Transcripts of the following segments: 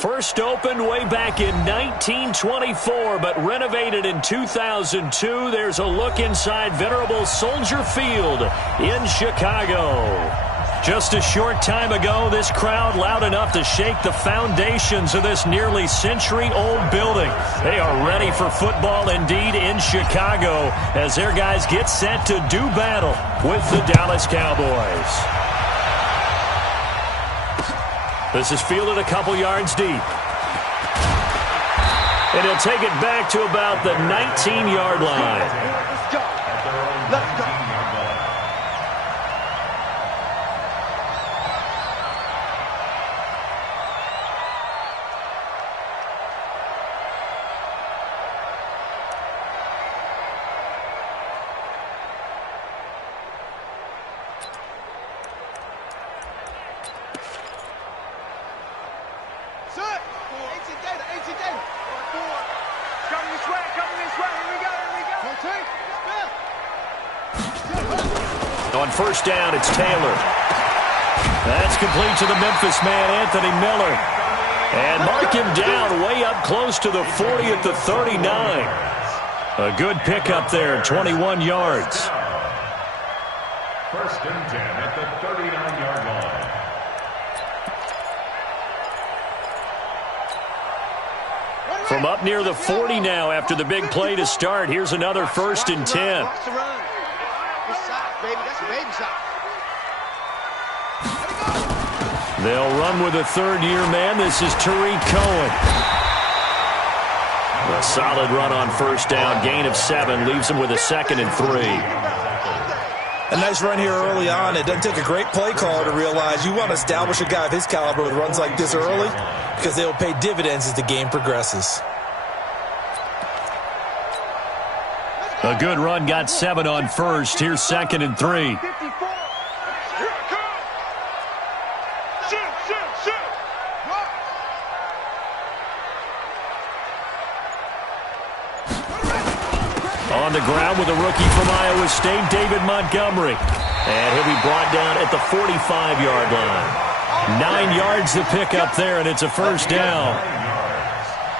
First opened way back in 1924, but renovated in 2002. There's a look inside venerable Soldier Field in Chicago. Just a short time ago, this crowd loud enough to shake the foundations of this nearly century-old building. They are ready for football indeed in Chicago as their guys get set to do battle with the Dallas Cowboys. This is fielded a couple yards deep. And he'll take it back to about the 19-yard line. Let's go. Let's go. On first down, it's Taylor. That's complete to the Memphis man, Anthony Miller. And mark him down way up close to the 40 at the 39. A good pickup there, 21 yards. First and 10 at the 39-yard line. From up near the 40 now after the big play to start. Here's another first and 10. They'll run with a third-year man. This is Tariq Cohen. A solid run on first down. Gain of 7 leaves him with a 2nd and 3. A nice run here early on. It doesn't take a great play caller to realize you want to establish a guy of his caliber with runs like this early because they will pay dividends as the game progresses. A good run, got 7 on first. Here's 2nd and 3. On the ground with a rookie from Iowa State, David Montgomery. And he'll be brought down at the 45-yard line. 9 yards to pick up there, and it's a first down.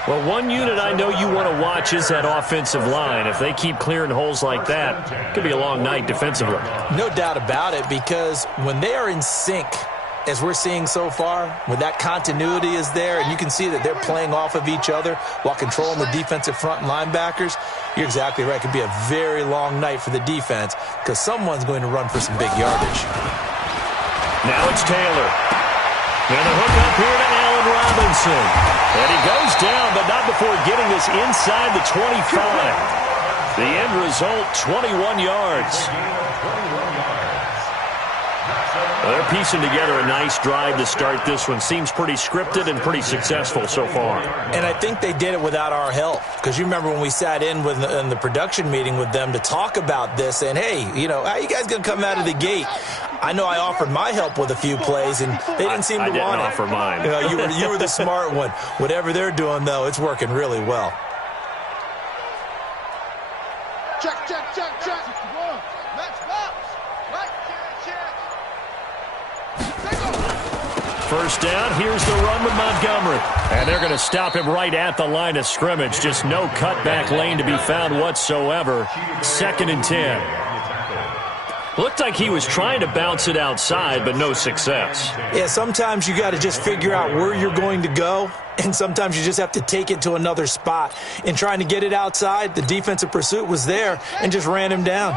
Well, one unit I know you want to watch is that offensive line. If they keep clearing holes like that, it could be a long night defensively. No doubt about it, because when they are in sync, as we're seeing so far, when that continuity is there and you can see that they're playing off of each other while controlling the defensive front and linebackers, you're exactly right. It could be a very long night for the defense because someone's going to run for some big yardage. Now it's Taylor. And a hook up here to Allen Robinson. And he goes down, but not before getting this inside the 25. The end result, 21 yards. Well, they're piecing together a nice drive to start this one. Seems pretty scripted and pretty successful so far. And I think they did it without our help. Because you remember when we sat in the production meeting with them to talk about this, and hey, you know, how you guys going to come out of the gate? I know I offered my help with a few plays, and they didn't seem to want it. I didn't offer mine. You were the smart one. Whatever they're doing, though, it's working really well. Check, check, check, check. Match box. First down, here's the run with Montgomery. And they're going to stop him right at the line of scrimmage. Just no cutback lane to be found whatsoever. 2nd and 10. Looked like he was trying to bounce it outside, but no success. Yeah, sometimes you got to just figure out where you're going to go, and sometimes you just have to take it to another spot. In trying to get it outside, the defensive pursuit was there and just ran him down.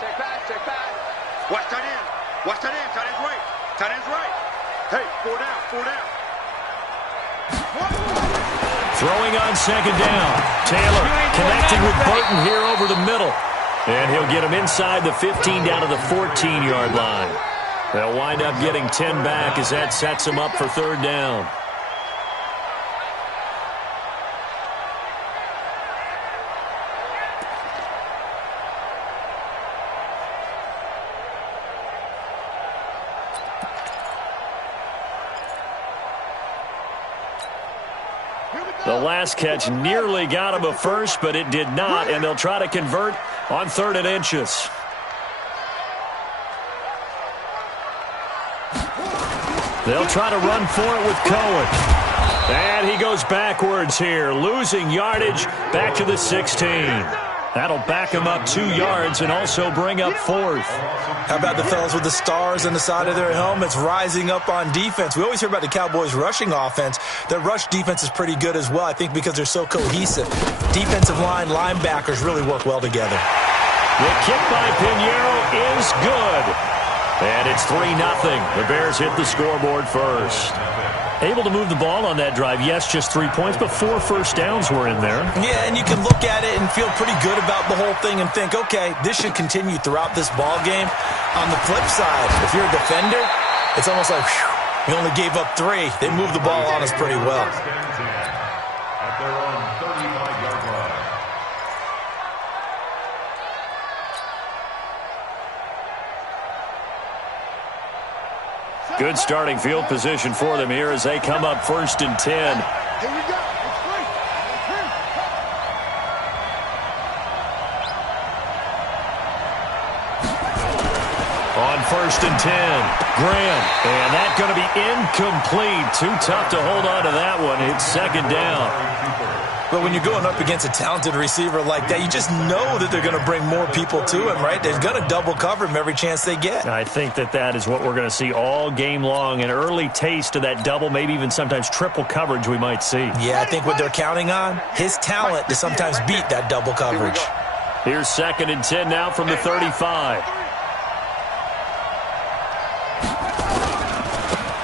Check back, check back. Watch tight end. Watch tight end. Tight end's right. Tight end's right. Hey, 4 down, 4 down. Throwing on 2nd down. Taylor connecting with Burton here over the middle. And he'll get him inside the 15 down to the 14-yard line. They'll wind up getting 10 back as that sets him up for 3rd down. The last catch nearly got him a first, but it did not, and they'll try to convert on 3rd and inches. They'll try to run for it with Cohen. And he goes backwards here, losing yardage back to the 16. That'll back him up 2 yards and also bring up 4th. How about the fellas with the stars on the side of their helmets rising up on defense? We always hear about the Cowboys' rushing offense. Their rush defense is pretty good as well, I think, because they're so cohesive. Defensive line, linebackers really work well together. The kick by Pinheiro is good. And it's 3-0. The Bears hit the scoreboard first. Able to move the ball on that drive. Yes, just 3 points, but 4 first downs were in there. Yeah, and you can look at it and feel pretty good about the whole thing and think, okay, this should continue throughout this ball game. On the flip side, if you're a defender, it's almost like, whew, we only gave up 3. They moved the ball on us pretty well. At their own 35-yard line. Good starting field position for them here as they come up 1st and 10. Here we go. On 1st and 10, Graham. And that's going to be incomplete. Too tough to hold on to that one. It's 2nd down. But when you're going up against a talented receiver like that, you just know that they're going to bring more people to him, right? They're going to double cover him every chance they get. I think that is what we're going to see all game long. An early taste of that double, maybe even sometimes triple coverage we might see. Yeah, I think what they're counting on, his talent to sometimes beat that double coverage. Here's 2nd and 10 now from the 35.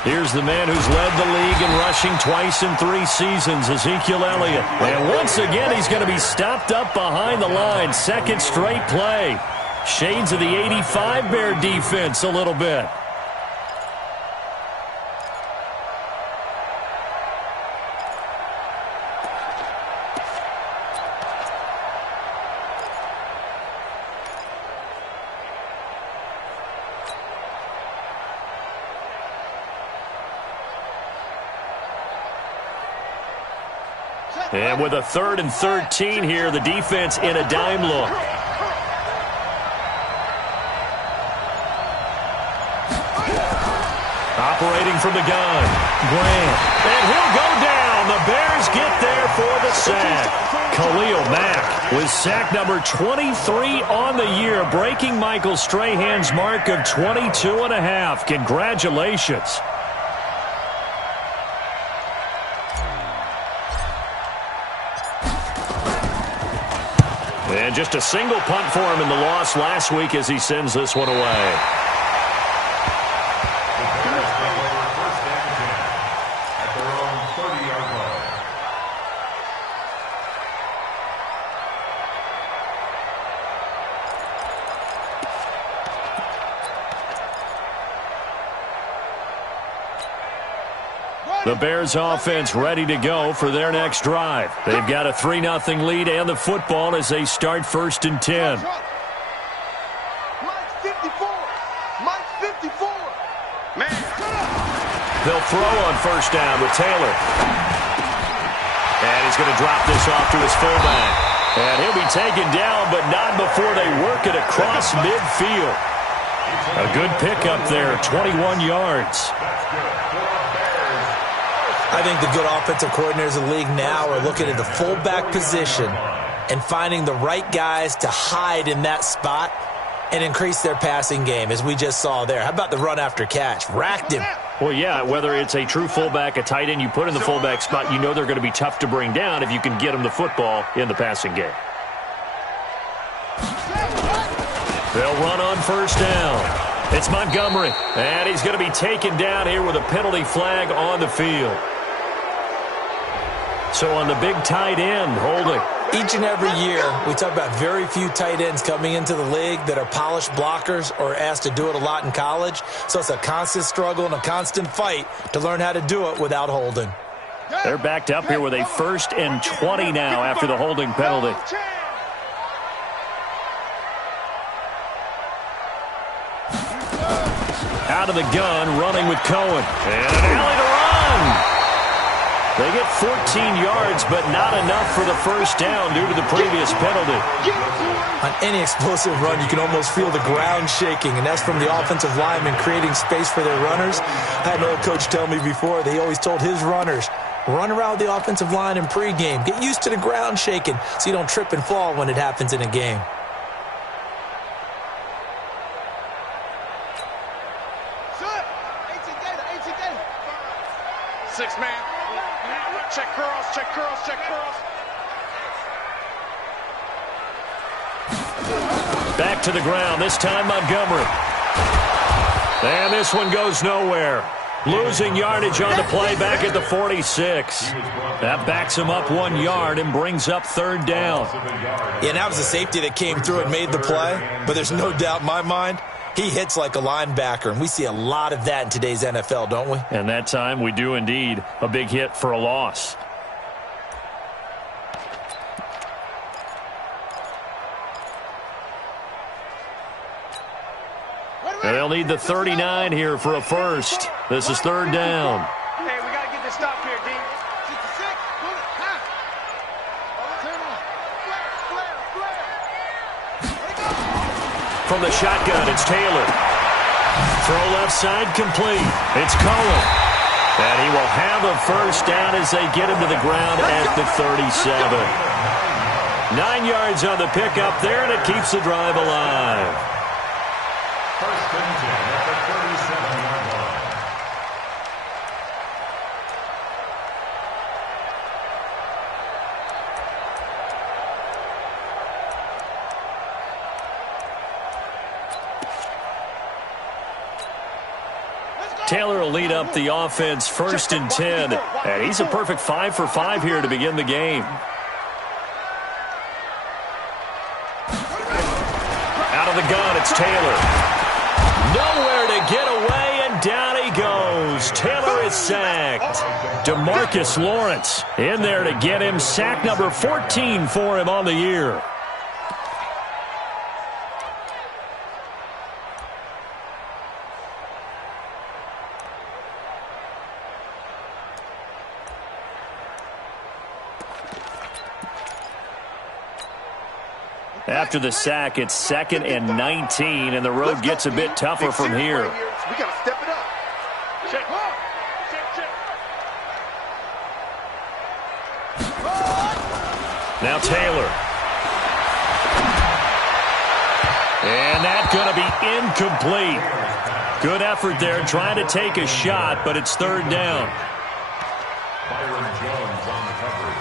Here's the man who's led the league in rushing twice in 3 seasons, Ezekiel Elliott. And once again, he's going to be stopped up behind the line. 2nd straight play. Shades of the 85 Bear defense a little bit. And with a 3rd and 13 here, the defense in a dime look. Operating from the gun, Graham. And he'll go down. The Bears get there for the sack. Khalil Mack with sack number 23 on the year, breaking Michael Strahan's mark of 22.5. Congratulations. And just a single punt for him in the loss last week as he sends this one away. At their own 30-yard line. The Bears offense ready to go for their next drive. They've got a 3-0 lead and the football as they start 1st and 10. Mike's 54. Mike's 54. Man. They'll throw on 1st down with Taylor. And he's going to drop this off to his fullback. And he'll be taken down, but not before they work it across midfield. A good pickup there, 21 yards. I think the good offensive coordinators in the league now are looking at the fullback position and finding the right guys to hide in that spot and increase their passing game, as we just saw there. How about the run after catch? Racked him. Well, yeah, whether it's a true fullback, a tight end you put in the fullback spot, you know they're going to be tough to bring down if you can get them the football in the passing game. They'll run on 1st down. It's Montgomery, and he's going to be taken down here with a penalty flag on the field. So on the big tight end, holding. Each and every year, we talk about very few tight ends coming into the league that are polished blockers or asked to do it a lot in college. So it's a constant struggle and a constant fight to learn how to do it without holding. They're backed up here with a 1st and 20 now after the holding penalty. Out of the gun, running with Cohen. And an alley to run. They get 14 yards, but not enough for the 1st down due to the previous penalty. On any explosive run, you can almost feel the ground shaking, and that's from the offensive linemen creating space for their runners. I had an old coach tell me before, they always told his runners, Run around the offensive line in pregame. Get used to the ground shaking so you don't trip and fall when it happens in a game. Six man. Check curls, check curls, check curls. Back to the ground, this time Montgomery. And this one goes nowhere. Losing yardage on the play back at the 46. That backs him up 1 yard and brings up third down. Yeah, and that was a safety that came through and made the play. But there's no doubt in my mind, he hits like a linebacker. And we see a lot of that in today's NFL, don't we? And that time we do indeed. A big hit for a loss. And they'll need the 39 here for a first. This is third down. Hey, we got to get this stop here, D. 66. From the shotgun, it's Taylor. Throw left side complete. It's Cohen. And he will have a first down as they get him to the ground at the 37. 9 yards on the pickup there, and it keeps the drive alive. First and 10 at the 37-yard line. Taylor will lead up the offense first and 10. And he's a perfect 5 for 5 here to begin the game. Out of the gun, it's Taylor. Nowhere to get away, and down he goes. Taylor is sacked. DeMarcus Lawrence in there to get him. Sack number 14 for him on the year. After the sack, it's 2nd and 19, and the road gets a bit tougher from here. We got to step it up. Check. Check. Now Taylor. And that's going to be incomplete. Good effort there, trying to take a shot, but it's third down. Byron Jones on the coverage.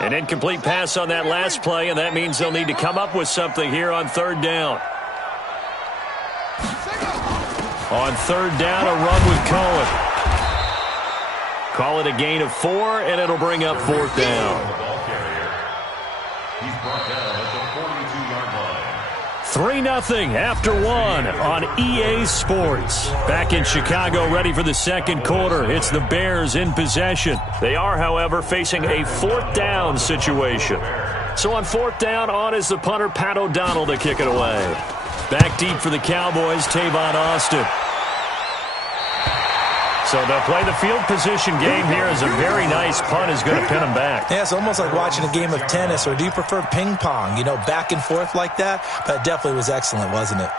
An incomplete pass on that last play, and that means they'll need to come up with something here on third down. On third down, a run with Cohen. Call it a gain of 4, and it'll bring up fourth down. The ball carrier. He's brought down at the 42-yard line. 3-0 after 1 on EA Sports. Back in Chicago, ready for the second quarter. It's the Bears in possession. They are, however, facing a fourth down situation. So on fourth down, on is the punter, Pat O'Donnell, to kick it away. Back deep for the Cowboys, Tavon Austin. So they'll play the field position game here as a very nice punt is going to pin them back. Yeah, it's almost like watching a game of tennis, or do you prefer ping pong? You know, back and forth like that? That definitely was excellent, wasn't it?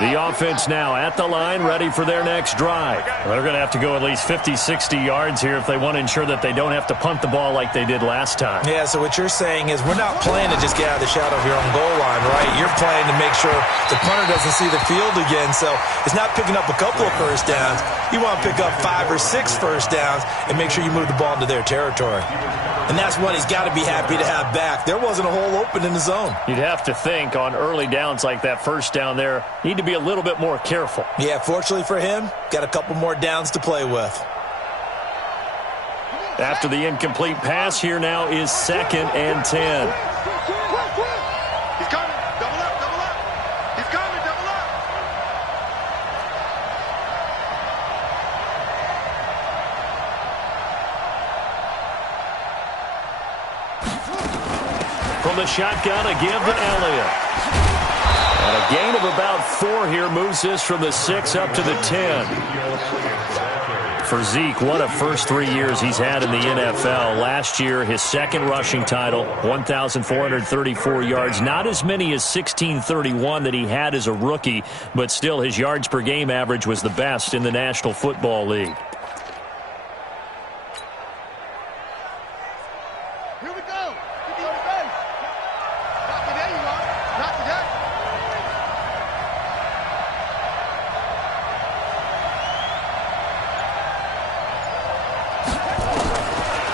The offense now at the line, ready for their next drive. They're going to have to go at least 50, 60 yards here if they want to ensure that they don't have to punt the ball like they did last time. Yeah, so what you're saying is we're not playing to just get out of the shadow of your own goal line, right? You're playing to make sure the punter doesn't see the field again. So it's not picking up a couple of first downs. You want to pick up 5 or 6 first downs and make sure you move the ball into their territory. And that's what he's got to be happy to have back. There wasn't a hole open in the zone. You'd have to think on early downs like that first down there, need to be a little bit more careful. Yeah, fortunately for him, got a couple more downs to play with. After the incomplete pass, here now is 2nd and 10. From the shotgun, a give to Elliott. And a gain of about 4 here moves this from the 6 up to the 10. For Zeke, what a first 3 years he's had in the NFL. Last year, his second rushing title, 1,434 yards. Not as many as 1,631 that he had as a rookie, but still his yards per game average was the best in the National Football League. Here we go. Get on the base. Not today, you are. Not today.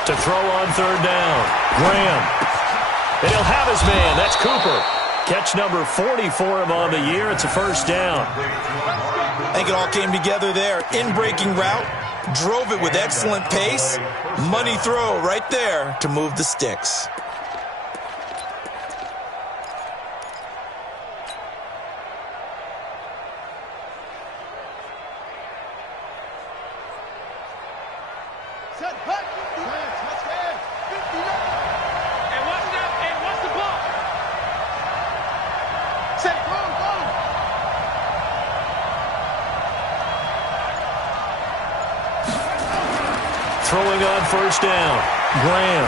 To throw on third down. Graham. And he'll have his man. That's Cooper. Catch number 40 for him on the year. It's a first down. I think it all came together there. In-breaking route. Drove it with excellent pace. Money throw right there to move the sticks. Set, hut. Touchdown. 50 yards. And what's that? And what's the ball? Set, go. Throwing on first down. Graham.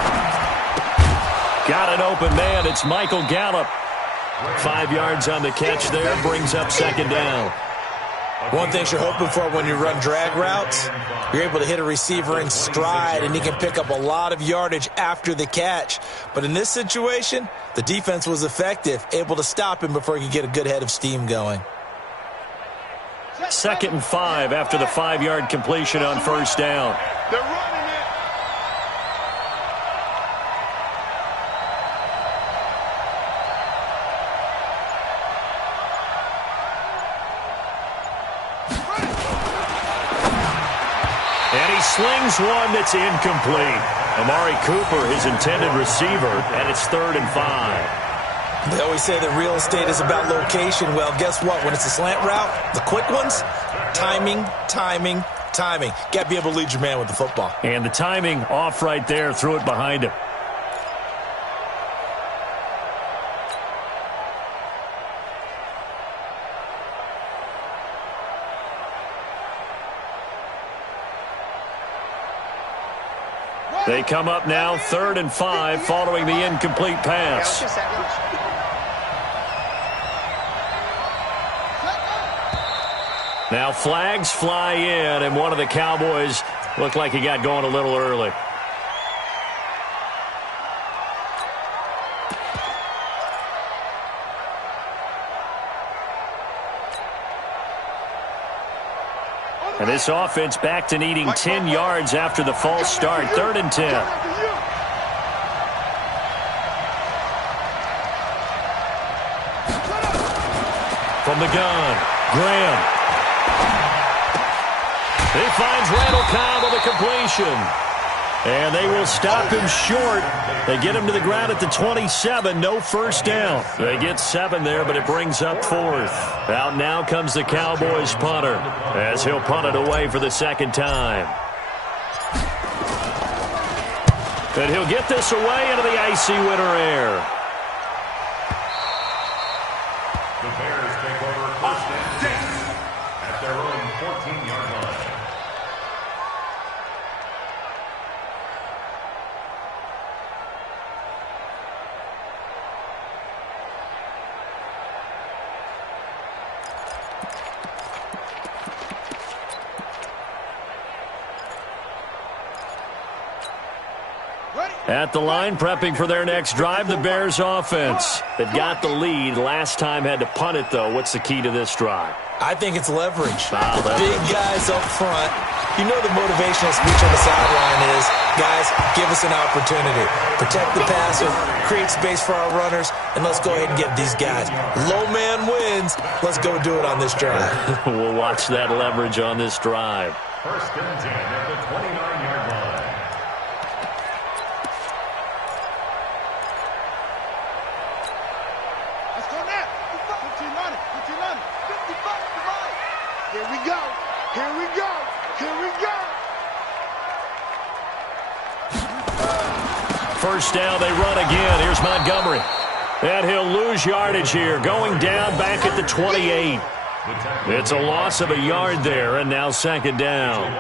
Got an open man. It's Michael Gallup. 5 yards on the catch there. Brings up second down. One thing you're hoping for when you run drag routes, you're able to hit a receiver in stride, and he can pick up a lot of yardage after the catch. But in this situation, the defense was effective, able to stop him before he could get a good head of steam going. 2nd and 5 after the 5-yard completion on first down. They're running it. And he slings one that's incomplete. Amari Cooper, his intended receiver, and it's 3rd and 5. They always say that real estate is about location. Well, guess what? When it's a slant route, the quick ones, timing. Got to be able to lead your man with the football. And the timing off right there. Threw it behind him. They come up now 3rd and 5 following the incomplete pass. Now flags fly in, and one of the Cowboys looked like he got going a little early. And this offense back to needing 10 yards after the false start. 3rd and 10. From the gun, Graham. He finds Randall Cobb with a completion. And they will stop him short. They get him to the ground at the 27. No first down. They get 7 there, but it brings up 4th. Out now comes the Cowboys punter as he'll punt it away for the 2nd time. And he'll get this away into the icy winter air. The Bears take over 1st and 6 at their own 14-yard line. At the line, prepping for their next drive, the Bears offense. They've got the lead. Last time had to punt it, though. What's the key to this drive? I think it's leverage. Leverage. Big guys up front. You know the motivational speech on the sideline is, guys, give us an opportunity. Protect the passer, create space for our runners, and let's go ahead and get these guys. Low man wins. Let's go do it on this drive. We'll watch that leverage on this drive. 1st and 10 at the 29-yard line. Here we go. Here we go. Here we go. First down, they run again. Here's Montgomery. And he'll lose yardage here, going down back at the 28. It's a loss of a yard there, and now second down.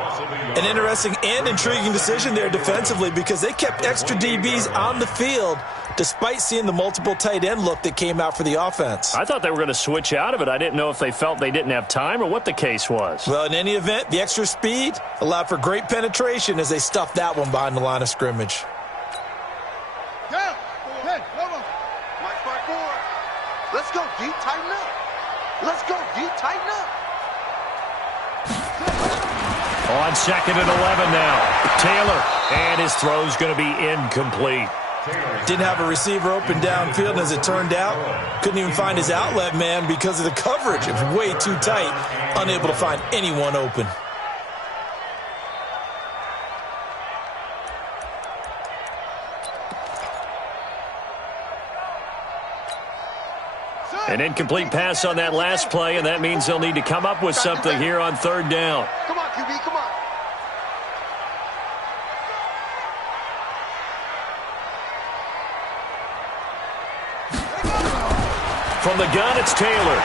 An interesting and intriguing decision there defensively because they kept extra DBs on the field despite seeing the multiple tight end look that came out for the offense. I thought they were going to switch out of it. I didn't know if they felt they didn't have time or what the case was. Well, in any event, the extra speed allowed for great penetration as they stuffed that one behind the line of scrimmage. Let's go, D. Tighten up. Let's go, D. Tighten up. On second and 11 now. Taylor, and his throw's going to be incomplete. Didn't have a receiver open downfield, and as it turned out, couldn't even find his outlet man because of the coverage. It was way too tight, unable to find anyone open. An incomplete pass on that last play, and that means they'll need to come up with something here on third down. Come on, QB, come on. From the gun, it's Taylor.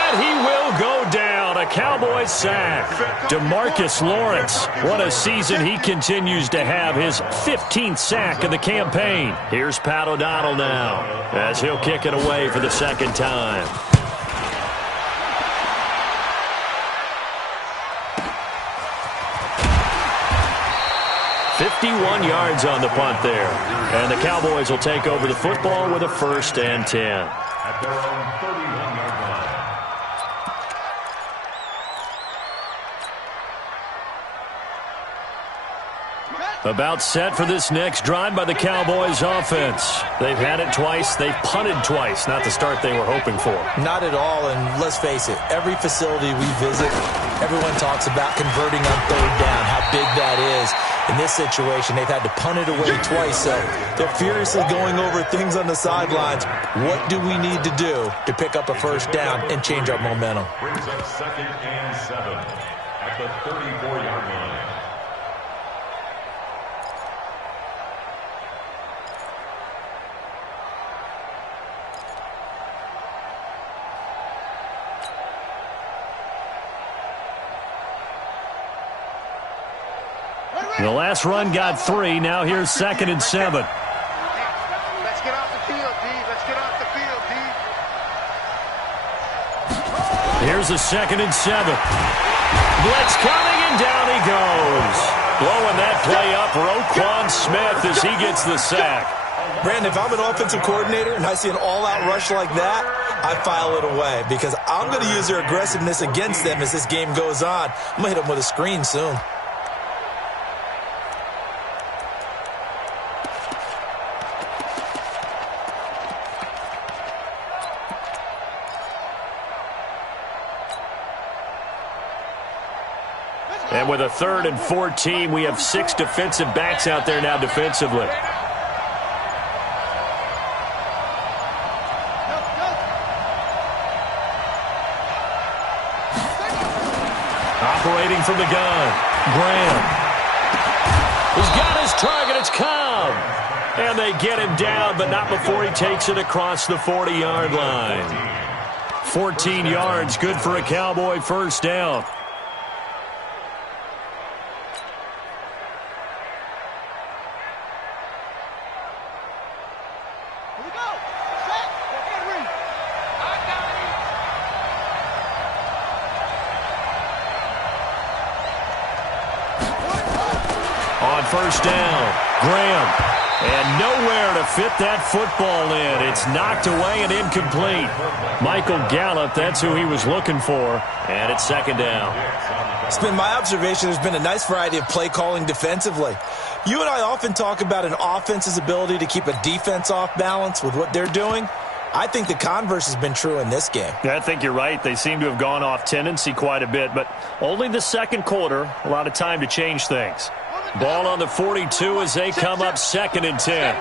And he will go down. A Cowboys sack. DeMarcus Lawrence. What a season he continues to have. His 15th sack of the campaign. Here's Pat O'Donnell now as he'll kick it away for the second time. "51 yards on the punt there. And the Cowboys will take over the football with a 1st and 10. At their own 31-yard line. About set for this next drive by the Cowboys offense. They've had it twice. They've punted twice. Not the start they were hoping for. Not at all, and let's face it, every facility we visit, everyone talks about converting on third down, how big that is. In this situation, they've had to punt it away twice, so they're furiously going over things on the sidelines. What do we need to do to pick up a 1st down and change our momentum? Brings up 2nd and 7 at the 34-yard line. The last run got 3. Now here's 2nd and 7. Let's get off the field, D. Let's get off the field, D. Here's a 2nd and 7. Blitz coming, and down he goes. Blowing that play up, Roquan Smith as he gets the sack. Brandon, if I'm an offensive coordinator and I see an all-out rush like that, I file it away because I'm going to use their aggressiveness against them as this game goes on. I'm going to hit them with a screen soon. And with a 3rd and 14, we have 6 defensive backs out there now defensively. Operating from the gun, Graham. He's got his target. It's Cobb. And they get him down, but not before he takes it across the 40-yard line. 14 yards, good for a Cowboy 1st down. On 1st down, Graham. And nowhere to fit that football in. It's knocked away and incomplete. Michael Gallup, that's who he was looking for. And it's 2nd down. It's been my observation there's been a nice variety of play calling defensively. You and I often talk about an offense's ability to keep a defense off balance with what they're doing. I think the converse has been true in this game. Yeah, I think you're right. They seem to have gone off tendency quite a bit, but only the 2nd quarter, a lot of time to change things. Ball on the 42 as they come up 2nd and 10.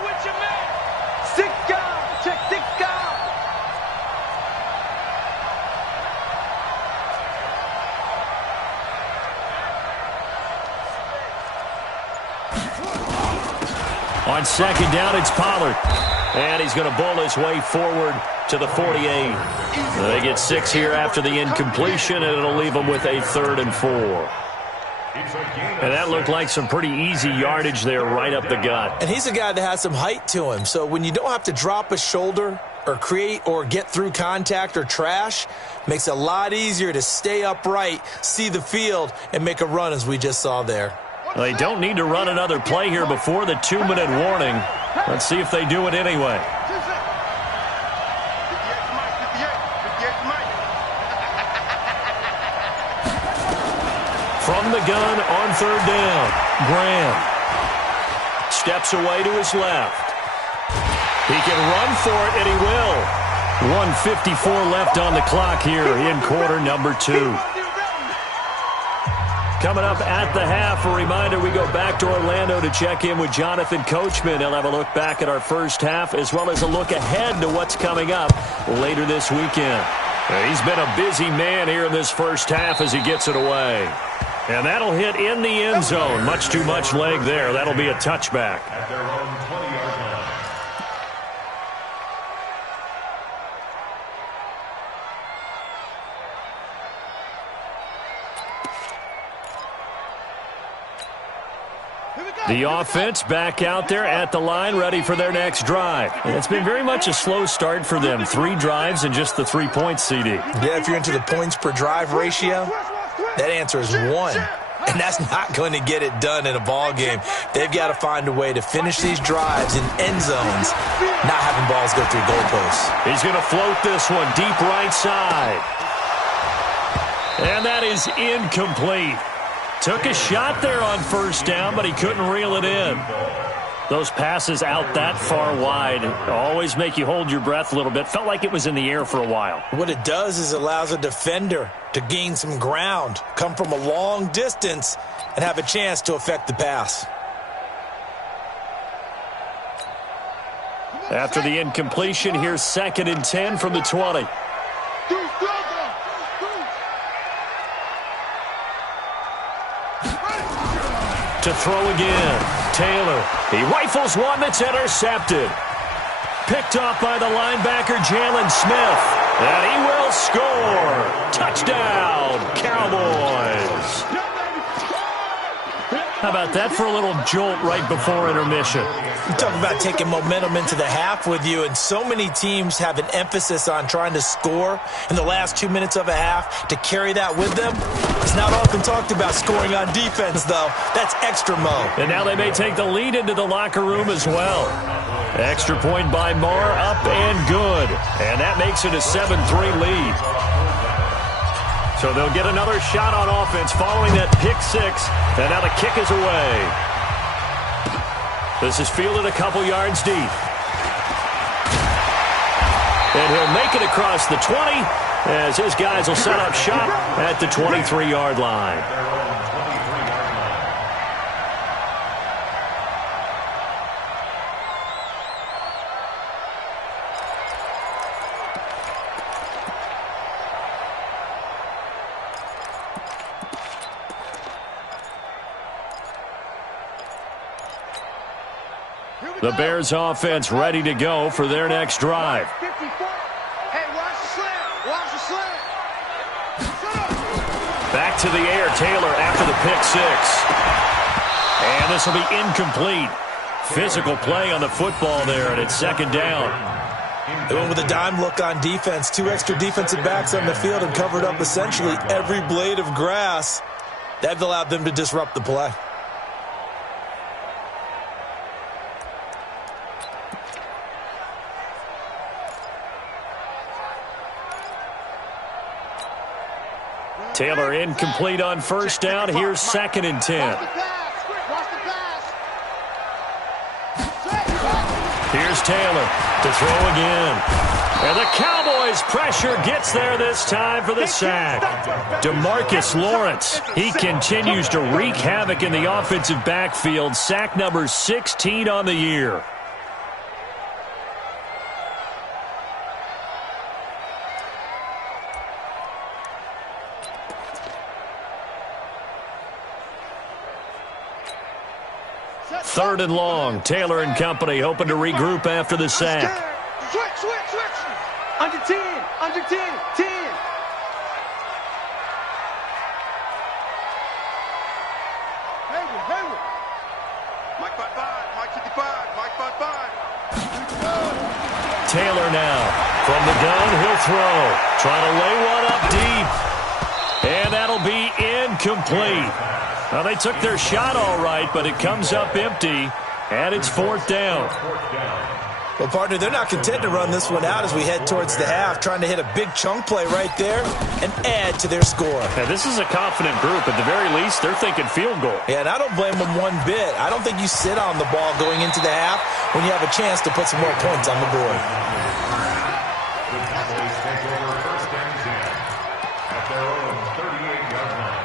On On second down, it's Pollard. And he's going to bull his way forward to the 48. They get 6 here after the incompletion, and it'll leave them with a 3rd and 4. And that looked like some pretty easy yardage there right up the gut. And he's a guy that has some height to him. So when you don't have to drop a shoulder or create or get through contact or trash, makes it a lot easier to stay upright, see the field, and make a run as we just saw there. They don't need to run another play here before the 2-minute warning. Let's see if they do it anyway. From the gun on 3rd down, Graham steps away to his left. He can run for it, and he will. 1:54 left on the clock here in quarter number 2. Coming up at the half, a reminder, we go back to Orlando to check in with Jonathan Coachman. He'll have a look back at our first half as well as a look ahead to what's coming up later this weekend. He's been a busy man here in this first half as he gets it away. And that'll hit in the end zone. Much too much leg there. That'll be a touchback. At their own 20-yard line. The offense back out there at the line, ready for their next drive. And it's been very much a slow start for them. 3 drives and just the 3 points, CD. Yeah, if you're into the points per drive ratio, that answer is 1. And that's not going to get it done in a ball game. They've got to find a way to finish these drives in end zones, not having balls go through goalposts. He's going to float this one deep right side. And that is incomplete. Took a shot there on 1st down, but he couldn't reel it in. Those passes out that far wide always make you hold your breath a little bit. Felt like it was in the air for a while. What it does is it allows a defender to gain some ground, come from a long distance, and have a chance to affect the pass. After the incompletion, here's 2nd and 10 from the 20. To throw again, Taylor. He rifles one that's intercepted. Picked off by the linebacker, Jalen Smith. And he will score. Touchdown, Cowboys. How about that for a little jolt right before intermission? You talk about taking momentum into the half with you, and so many teams have an emphasis on trying to score in the last 2 minutes of a half to carry that with them. It's not often talked about scoring on defense, though. That's extra mo. And now they may take the lead into the locker room as well. Extra point by Marr, up and good. And that makes it a 7-3 lead. So they'll get another shot on offense following that pick 6. And now the kick is away. This is fielded a couple yards deep. And he'll make it across the 20 as his guys will set up shop at the 23-yard line. The Bears offense ready to go for their next drive. Back to the air, Taylor after the pick 6. And this will be incomplete. Physical play on the football there, and it's 2nd down. They went with a dime look on defense. 2 extra defensive backs on the field and covered up essentially every blade of grass. That allowed them to disrupt the play. Taylor incomplete on 1st down. Here's 2nd and 10. Here's Taylor to throw again. And the Cowboys pressure gets there this time for the sack. DeMarcus Lawrence, he continues to wreak havoc in the offensive backfield. Sack number 16 on the year. 3rd and long. Taylor and company hoping to regroup after the sack. Switch. Under 10. 10. Hayward. Mike 5. Mike 55. Mike 55. Taylor now. From the gun, he'll throw. Trying to lay one up deep. And that'll be incomplete. Now, they took their shot all right, but it comes up empty, and it's 4th down. Well, partner, they're not content to run this one out as we head towards the half, trying to hit a big chunk play right there and add to their score. Now, this is a confident group. At the very least, they're thinking field goal. Yeah, and I don't blame them one bit. I don't think you sit on the ball going into the half when you have a chance to put some more points on the board. The Cowboys take over 1st and 10 at their own 38-yard line.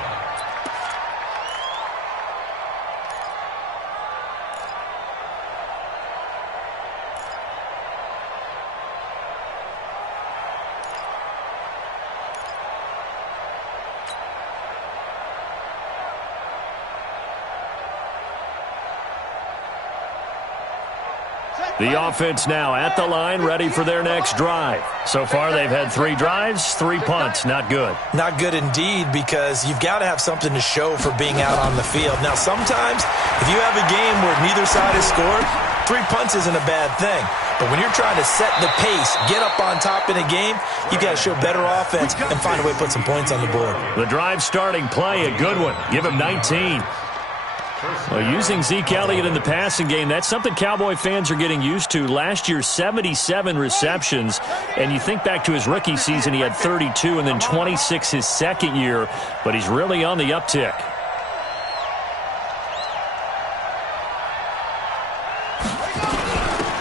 The offense now at the line, ready for their next drive. So far, they've had 3 drives, 3 punts. Not good. Not good indeed, because you've got to have something to show for being out on the field. Now, sometimes, if you have a game where neither side has scored, 3 punts isn't a bad thing. But when you're trying to set the pace, get up on top in a game, you got to show better offense and find a way to put some points on the board. The drive starting play, a good one. Give him 19. Well, using Zeke Elliott in the passing game, that's something Cowboy fans are getting used to. Last year, 77 receptions, and you think back to his rookie season, he had 32 and then 26 his second year, but he's really on the uptick.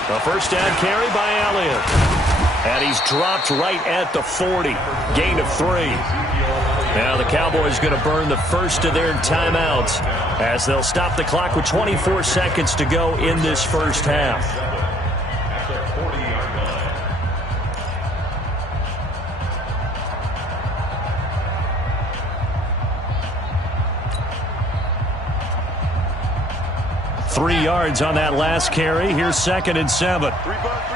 A 1st down carry by Elliott, and he's dropped right at the 40. Gain of 3. Now the Cowboys going to burn the first of their timeouts as they'll stop the clock with 24 seconds to go in this first half. At their 40-yard line. 3 yards on that last carry. Here's 2nd and 7. 3 bucks.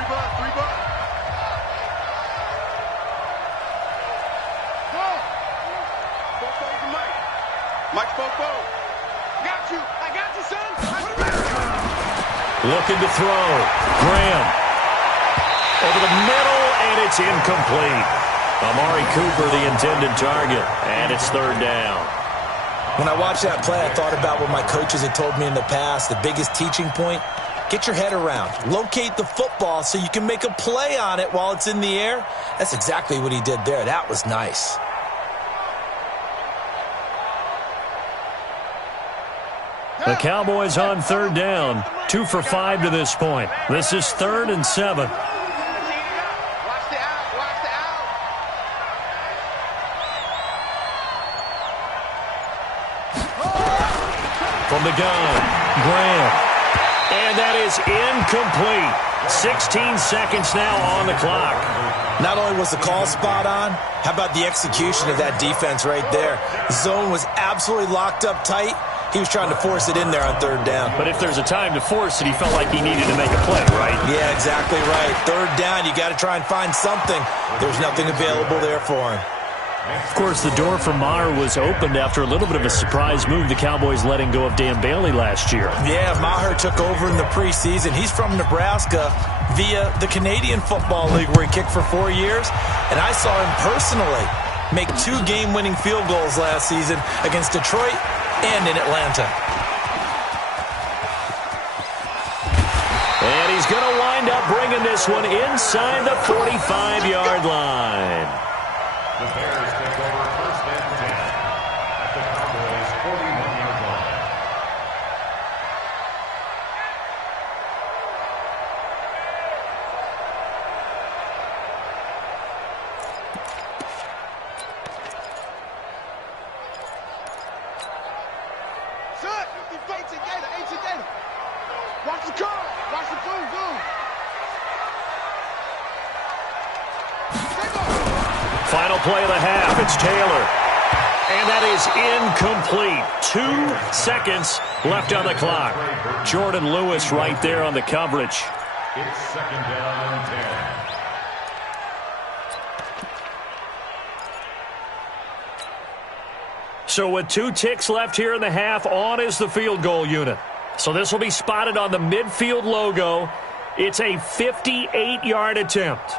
Mike Bobo. Got you. I got you, son. Looking to throw. Graham. Over the middle, and it's incomplete. Amari Cooper, the intended target, and it's 3rd down. When I watched that play, I thought about what my coaches had told me in the past. The biggest teaching point, get your head around. Locate the football so you can make a play on it while it's in the air. That's exactly what he did there. That was nice. The Cowboys on 3rd down. 2 for 5 to this point. This is 3rd and 7. Watch the out. From the gun, Graham. And that is incomplete. 16 seconds now on the clock. Not only was the call spot on, how about the execution of that defense right there? The zone was absolutely locked up tight. He was trying to force it in there on 3rd down. But if there's a time to force it, he felt like he needed to make a play, right? Yeah, exactly right. 3rd down, you got to try and find something. There's nothing available there for him. Of course, the door for Maher was opened after a little bit of a surprise move. The Cowboys letting go of Dan Bailey last year. Yeah, Maher took over in the preseason. He's from Nebraska via the Canadian Football League where he kicked for 4 years. And I saw him personally make 2 game-winning field goals last season against Detroit and in Atlanta. And he's going to wind up bringing this one inside the 45-yard line. The Bears take over 1st and 10 at the Cowboys' 41-yard line. Son, 18 Gator. Watch the car. Watch the boom. Final play of the half. It's Taylor. And that is incomplete. 2 seconds left on the clock. Jordan Lewis right there on the coverage. It's second down and 10. So with 2 ticks left here in the half, on is the field goal unit. So this will be spotted on the midfield logo. It's a 58-yard attempt.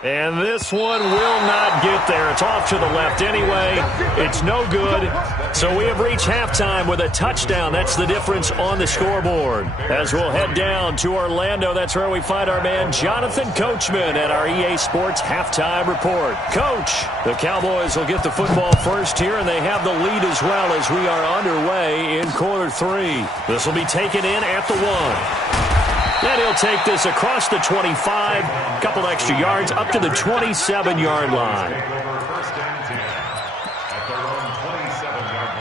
And this one will not get there. It's off to the left anyway. It's no good. So we have reached halftime with a touchdown. That's the difference on the scoreboard. As we'll head down to Orlando, that's where we find our man Jonathan Coachman at our EA Sports Halftime Report. Coach, the Cowboys will get the football first here, and they have the lead as well as we are underway in quarter 3. This will be taken in at the 1. And he'll take this across the 25, a couple extra yards, up to the 27-yard line. First and 10 at their own 27-yard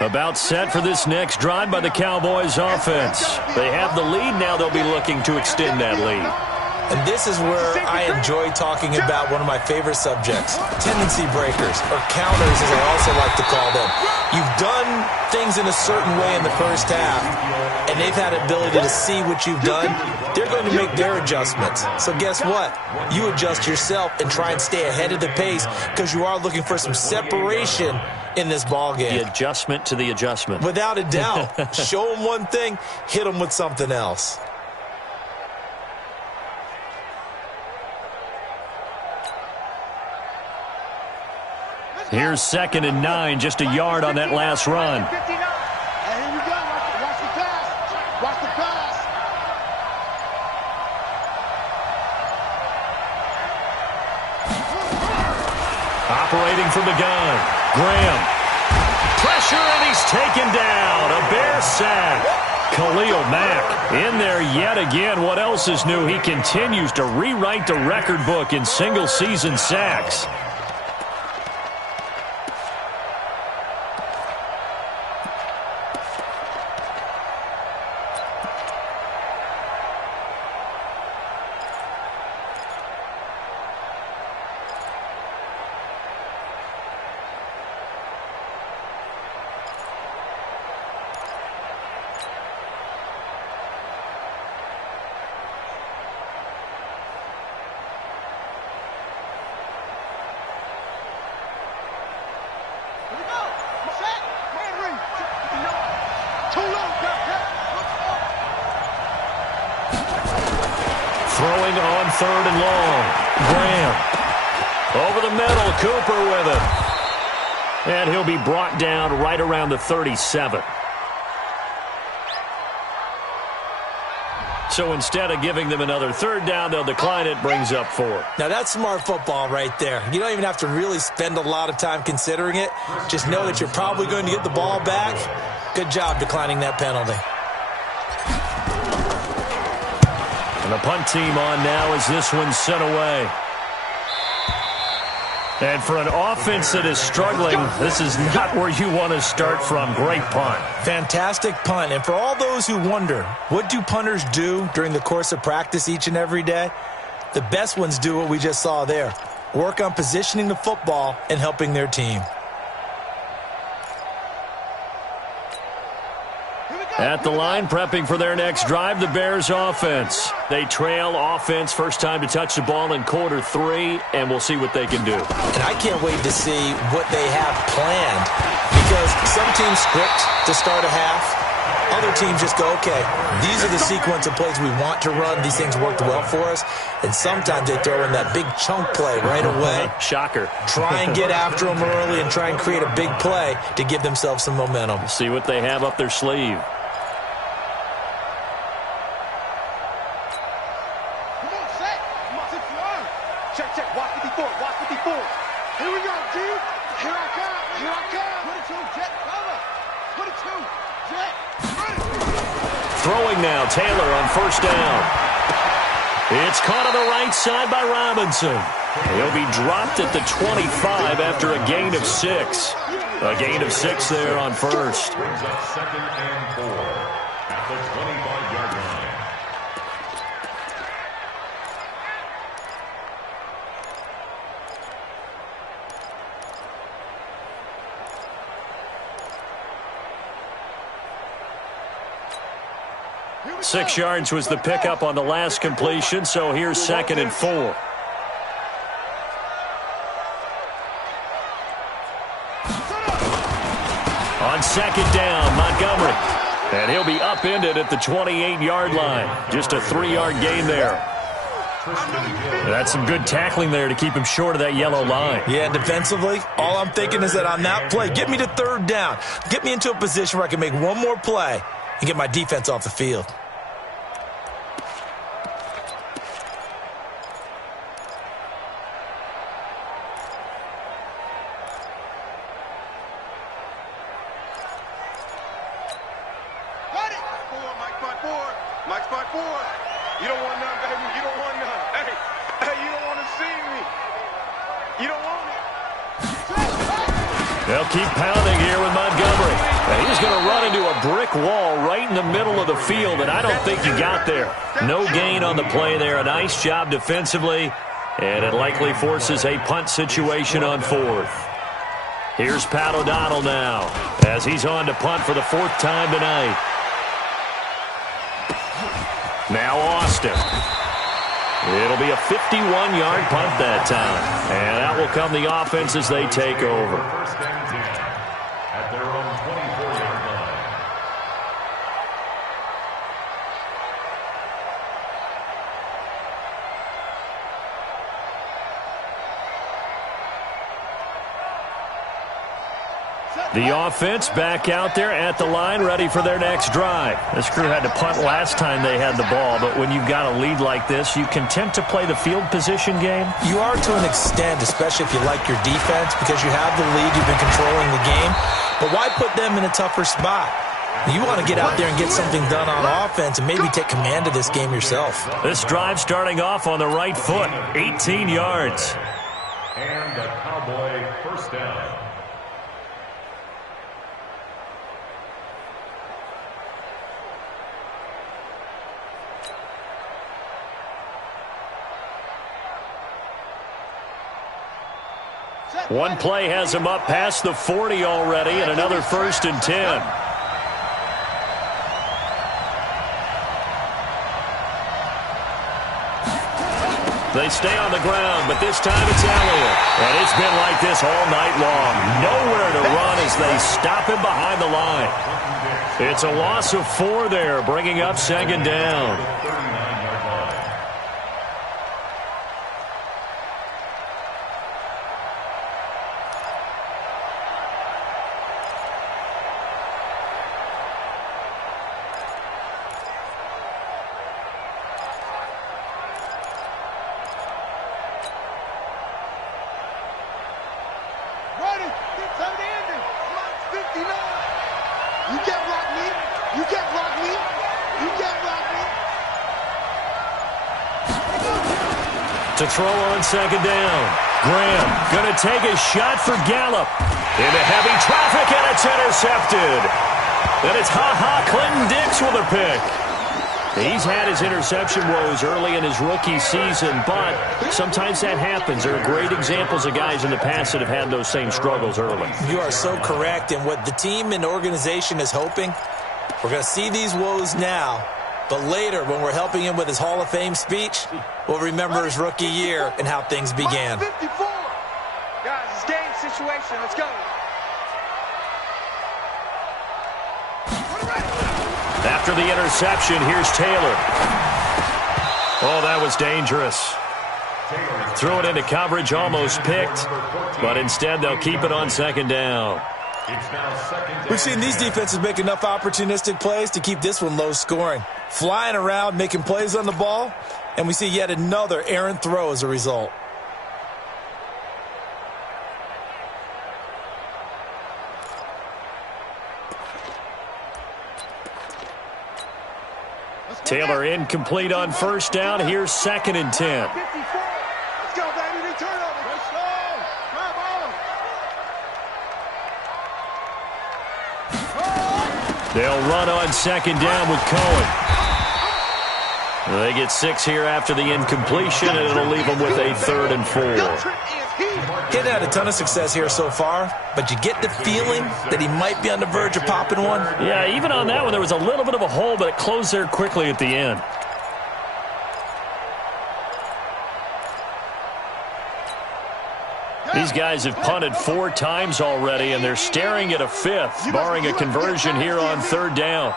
line. About set for this next drive by the Cowboys offense. They have the lead. Now they'll be looking to extend that lead. And this is where I enjoy talking about one of my favorite subjects, tendency breakers, or counters as I also like to call them. You've done things in a certain way in the first half, and they've had ability to see what you've done. They're going to make their adjustments. So guess what? You adjust yourself and try and stay ahead of the pace because you are looking for some separation in this ball game. The adjustment to the adjustment. Without a doubt. Show them one thing, hit them with something else. Here's 2nd and 9, just a yard on that last run. And here we go. Watch the pass. Watch the pass. Operating from the gun. Graham. Pressure, and he's taken down. A Bear sack. Khalil Mack in there yet again. What else is new? He continues to rewrite the record book in single-season sacks. Throwing on 3rd and long. Graham. Over the middle, Cooper with it. And he'll be brought down right around the 37. So instead of giving them another 3rd down, they'll decline it, brings up 4. Now that's smart football right there. You don't even have to really spend a lot of time considering it. Just know that you're probably going to get the ball back. Good job declining that penalty. And the punt team on now as this one's sent away. And for an offense that is struggling, this is not where you want to start from. Great punt. Fantastic punt. And for all those who wonder, what do punters do during the course of practice each and every day? The best ones do what we just saw there. Work on positioning the football and helping their team. At the line, prepping for their next drive, the Bears offense. They trail offense, first time to touch the ball in quarter 3, and we'll see what they can do. And I can't wait to see what they have planned, because some teams script to start a half. Other teams just go, okay, these are the sequence of plays we want to run. These things worked well for us. And sometimes they throw in that big chunk play right away. Shocker. Try and get after them early and try and create a big play to give themselves some momentum. See what they have up their sleeve. Throwing now, Taylor on first down. It's caught on the right side by Robinson. He'll be dropped at the 25 after a gain of 6. A gain of 6 there on first. Brings up 2nd and 4 at the 25-yard line. 6 yards was the pickup on the last completion, so here's 2nd and 4. On 2nd down, Montgomery. And he'll be upended at the 28-yard line. Just a 3-yard gain there. That's some good tackling there to keep him short of that yellow line. Yeah, defensively, all I'm thinking is that on that play, get me to 3rd down. Get me into a position where I can make one more play and get my defense off the field. You don't want none, baby. You don't want none. Hey, you don't want to see me. You don't want it. They'll keep pounding here with Montgomery. And he's going to run into a brick wall right in the middle of the field, and I don't think he got there. No gain on the play there. A nice job defensively, and it likely forces a punt situation on 4th. Here's Pat O'Donnell now as he's on to punt for the 4th time tonight. Now Austin. It'll be a 51-yard punt that time. And that will come the offense as they take over. First and 10 at their own 24-yard line. The offense back out there at the line, ready for their next drive. This crew had to punt last time they had the ball, but when you've got a lead like this, you content to play the field position game? You are to an extent, especially if you like your defense, because you have the lead, you've been controlling the game. But why put them in a tougher spot? You want to get out there and get something done on offense and maybe take command of this game yourself. This drive starting off on the right foot, 18 yards. And a Cowboy first down. One play has him up past the 40 already, and another 1st and 10. They stay on the ground, but this time it's Elliott. And it's been like this all night long. Nowhere to run as they stop him behind the line. It's a loss of 4 there, bringing up 2nd down. To throw on 2nd down. Graham going to take a shot for Gallup. Into heavy traffic, and it's intercepted. Then it's Clinton Dix with a pick. He's had his interception woes early in his rookie season, but sometimes that happens. There are great examples of guys in the past that have had those same struggles early. You are so correct, and what the team and organization is hoping, we're going to see these woes now, but later when we're helping him with his Hall of Fame speech, we'll remember his rookie year and how things began. 54. Guys, it's game situation. Let's go. After the interception, here's Taylor. Oh, that was dangerous. Threw it into coverage, almost picked, but instead they'll keep it on 2nd down. We've seen these defenses make enough opportunistic plays to keep this one low scoring. Flying around, making plays on the ball, and we see yet another errant throw as a result. Taylor incomplete on 1st down. Here's 2nd and 10. Let's go, baby. Return over. Let's go. Come on. They'll run on 2nd down with Cohen. They get 6 here after the incompletion, and it'll leave them with a 3rd and 4. He's had a ton of success here so far, but you get the feeling that he might be on the verge of popping one. Yeah, even on that one, there was a little bit of a hole, but it closed there quickly at the end. These guys have punted 4 times already, and they're staring at a 5th, barring a conversion here on 3rd down.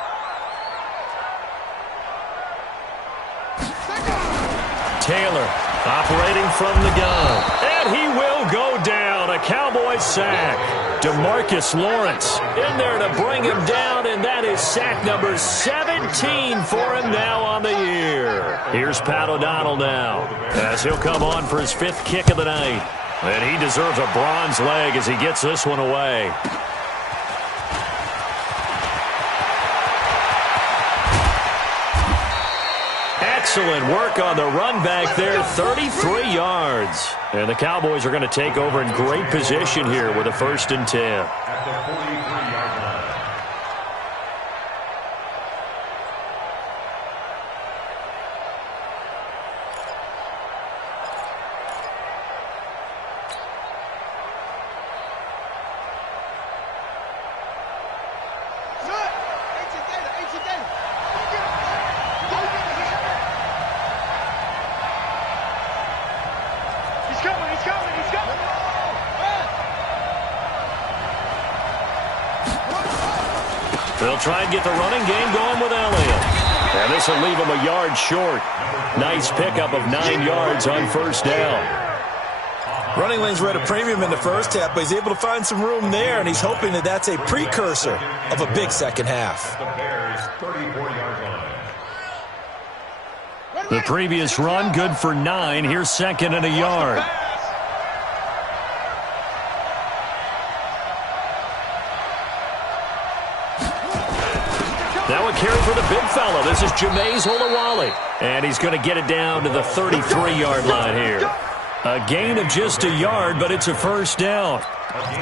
Taylor operating from the gun. And he will go down. A Cowboys sack. DeMarcus Lawrence in there to bring him down, and that is sack number 17 for him now on the year. Here's Pat O'Donnell now as he'll come on for his 5th kick of the night. And he deserves a bronze leg as he gets this one away. Excellent work on the run back there, 33 yards. And the Cowboys are going to take over in great position here with a 1st and 10. At the 43-yard line. They'll try and get the running game going with Elliott. And this will leave him a yard short. Nice pickup of 9 yards on 1st down. Running lanes were at a premium in the first half, but he's able to find some room there, and he's hoping that that's a precursor of a big second half. The Bears' 34-yard line. The previous run, good for 9. Here's 2nd and a yard. Now a carry for the big fella. This is Jameis Olawale. And he's going to get it down to the 33-yard line here. A gain of just a yard, but it's a 1st down.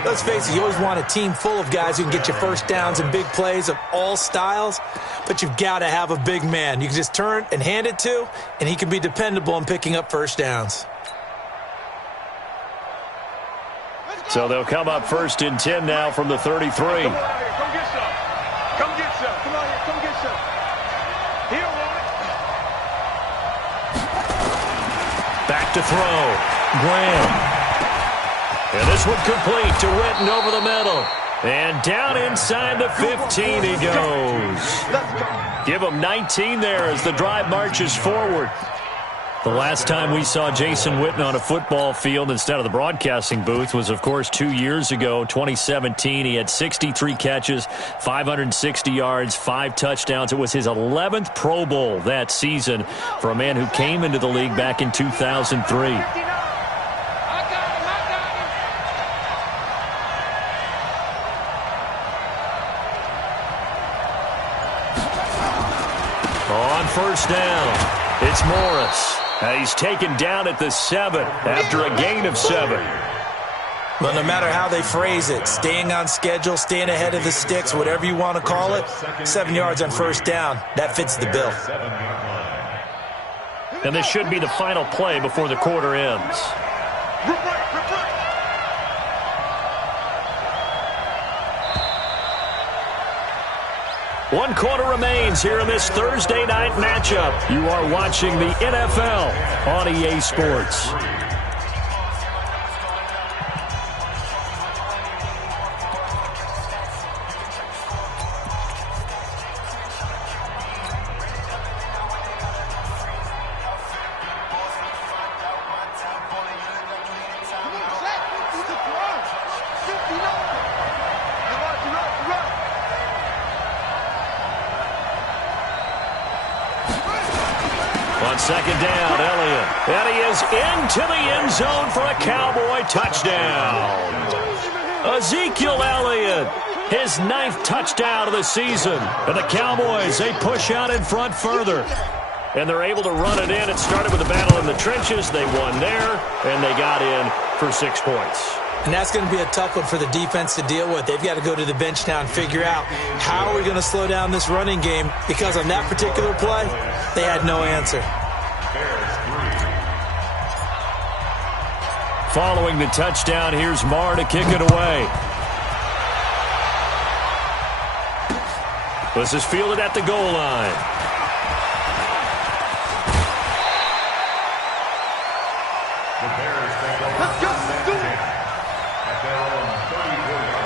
Let's face it, you always want a team full of guys who can get you 1st downs and big plays of all styles, but you've got to have a big man you can just turn and hand it to, and he can be dependable in picking up 1st downs. So they'll come up 1st and 10 now from the 33. Come on here, come get some. Come get some. Come on here, come get some. He don't want it. Back to throw. Graham. And this one complete to Witten over the middle. And down inside the 15 he goes. Give him 19 there as the drive marches forward. The last time we saw Jason Witten on a football field instead of the broadcasting booth was, of course, 2 years ago, 2017. He had 63 catches, 560 yards, 5 touchdowns. It was his 11th Pro Bowl that season for a man who came into the league back in 2003. On 1st down, it's Morris. He's taken down at the 7 after a gain of 7. But no matter how they phrase it, staying on schedule, staying ahead of the sticks, whatever you want to call it, 7 yards on 1st down, that fits the bill. And this should be the final play before the quarter ends. 1 quarter remains here in this Thursday night matchup. You are watching the NFL on EA Sports. On 2nd down, Elliott. And he is into the end zone for a Cowboy touchdown. Ezekiel Elliott, his 9th touchdown of the season. And the Cowboys, they push out in front further. And they're able to run it in. It started with a battle in the trenches. They won there, and they got in for 6 points. And that's going to be a tough one for the defense to deal with. They've got to go to the bench now and figure out how are we going to slow down this running game, because on that particular play, they had no answer. Following the touchdown, here's Marr to kick it away. This is fielded at the goal line. The Bears take over at their own 34-yard line.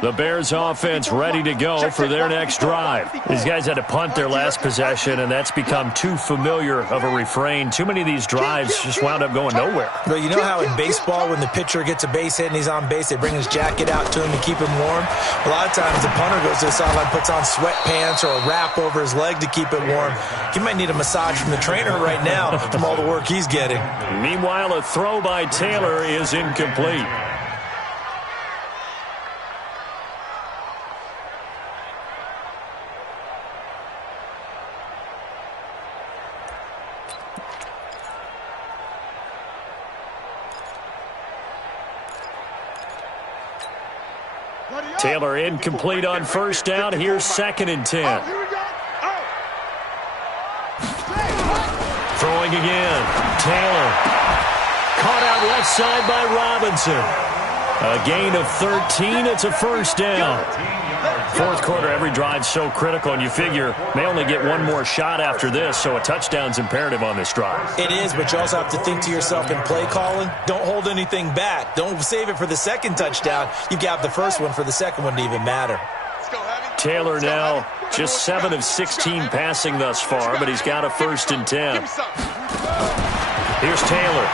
The Bears offense ready to go for their next drive. These guys had to punt their last possession, and that's become too familiar of a refrain. Too many of these drives just wound up going nowhere. Well, you know how in baseball when the pitcher gets a base hit and he's on base, they bring his jacket out to him to keep him warm? A lot of times the punter goes to the sideline, puts on sweatpants or a wrap over his leg to keep it warm. He might need a massage from the trainer right now from all the work he's getting. Meanwhile, a throw by Taylor is incomplete. Taylor incomplete on first down. Here's 2nd and 10. Throwing again. Taylor. Caught out left side by Robinson. A gain of 13. It's a first down. Fourth quarter, every drive so critical, and you figure they only get one more shot after this, so a touchdown's imperative on this drive. It is, but you also have to think to yourself in play calling, don't hold anything back. Don't save it for the second touchdown. You've got the first one for the second one to even matter. Taylor now just 7 of 16 passing thus far, but he's got a 1st and 10. Here's Taylor.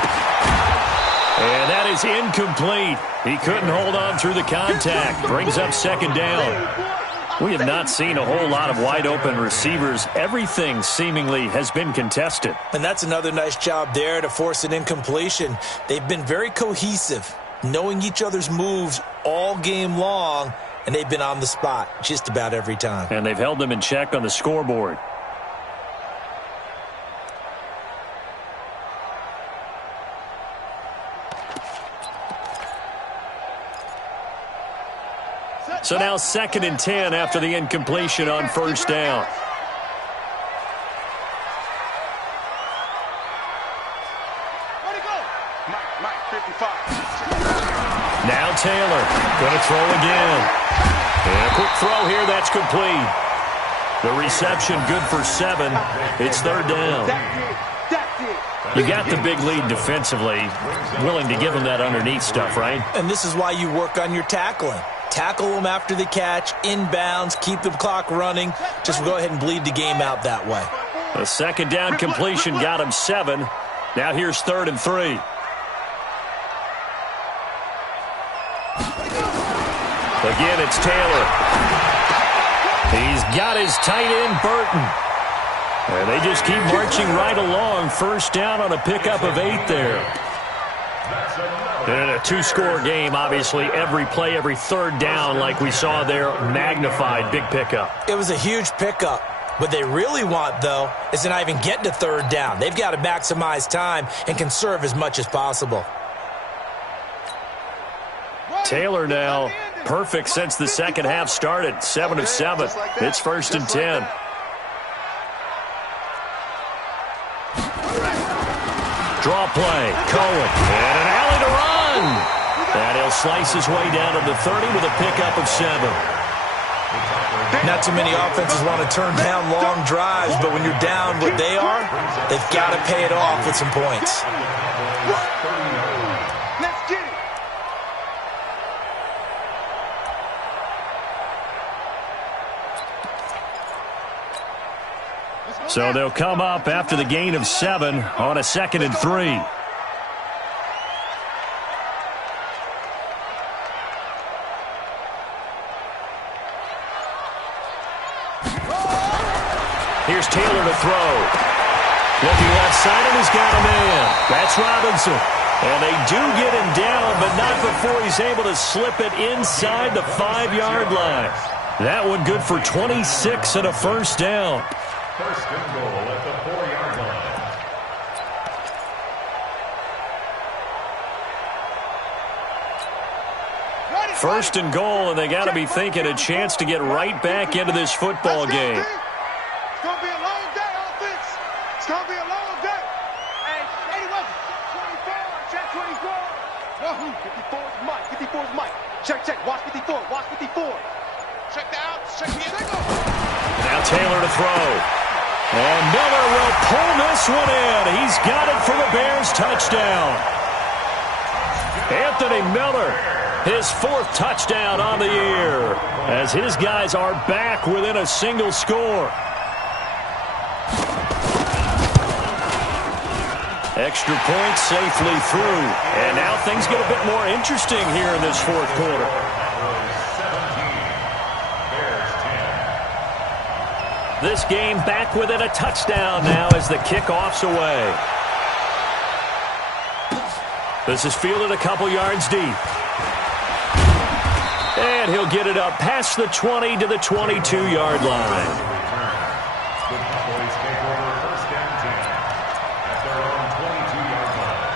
And that is incomplete. He couldn't hold on through the contact. Brings up 2nd down. We have not seen a whole lot of wide-open receivers. Everything seemingly has been contested. And that's another nice job there to force an incompletion. They've been very cohesive, knowing each other's moves all game long, and they've been on the spot just about every time. And they've held them in check on the scoreboard. So now 2nd and 10 after the incompletion on first down. Now Taylor going to throw again. And a quick throw here, that's complete. The reception good for 7. It's 3rd down. You got the big lead defensively, willing to give them that underneath stuff, right? And this is why you work on your tackling. Tackle them after the catch, inbounds, keep the clock running. Just go ahead and bleed the game out that way. The 2nd down completion got him 7. Now here's 3rd and 3. Again, it's Taylor. He's got his tight end, Burton. And they just keep marching right along. First down on a pickup of 8 there. And in a 2-score game, obviously, every play, every 3rd down, like we saw there, magnified, big pickup. It was a huge pickup. What they really want, though, is to not even get to 3rd down. They've got to maximize time and conserve as much as possible. Taylor now, perfect since the second half started. 7 of 7. It's 1st and 10. Draw play, Cohen, and an alley to run. And he'll slice his way down to the 30 with a pickup of 7. Not too many offenses want to turn down long drives, but when you're down what they are, they've got to pay it off with some points. Let's get it. So they'll come up after the gain of 7 on a 2nd and 3. Here's Taylor to throw. Looking left side, and he's got a man. That's Robinson. And they do get him down, but not before he's able to slip it inside the 5-yard line. That one good for 26 and a first down. First and goal at the 4-yard line. First and goal, and they got to be thinking a chance to get right back into this football game. It's going to be a long day, offense. It's going to be a long day. Hey, 81, 24, check 24. Wahoo, 54 is Mike, 54 is Mike. Check, watch 54, watch 54. Check the out, check the in. Now Taylor to throw. And Miller will pull this one in. He's got it for the Bears touchdown. Anthony Miller, his 4th touchdown on the year, as his guys are back within a single score. Extra point safely through. And now things get a bit more interesting here in this 4th quarter. This game back within a touchdown now as the kickoff's away. This is fielded a couple yards deep. And he'll get it up past the 20 to the 22-yard line. The Cowboys take over first and 10 at their own 22-yard line.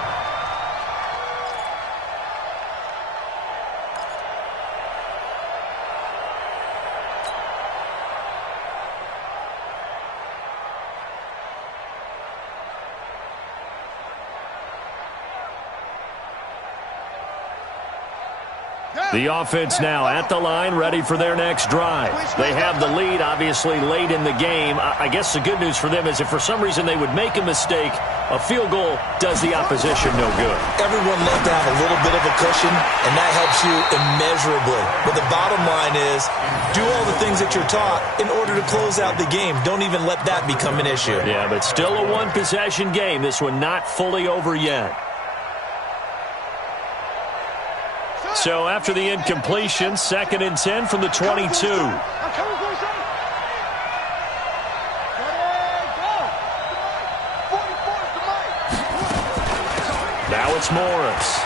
The offense now at the line, ready for their next drive. They have the lead, obviously, late in the game. I guess the good news for them is if for some reason they would make a mistake, a field goal does the opposition no good. Everyone loves to have a little bit of a cushion, and that helps you immeasurably. But the bottom line is, do all the things that you're taught in order to close out the game. Don't even let that become an issue. Yeah, but still a one-possession game. This one not fully over yet. So after the incompletion, 2nd and 10 from the 22. Now it's Morris.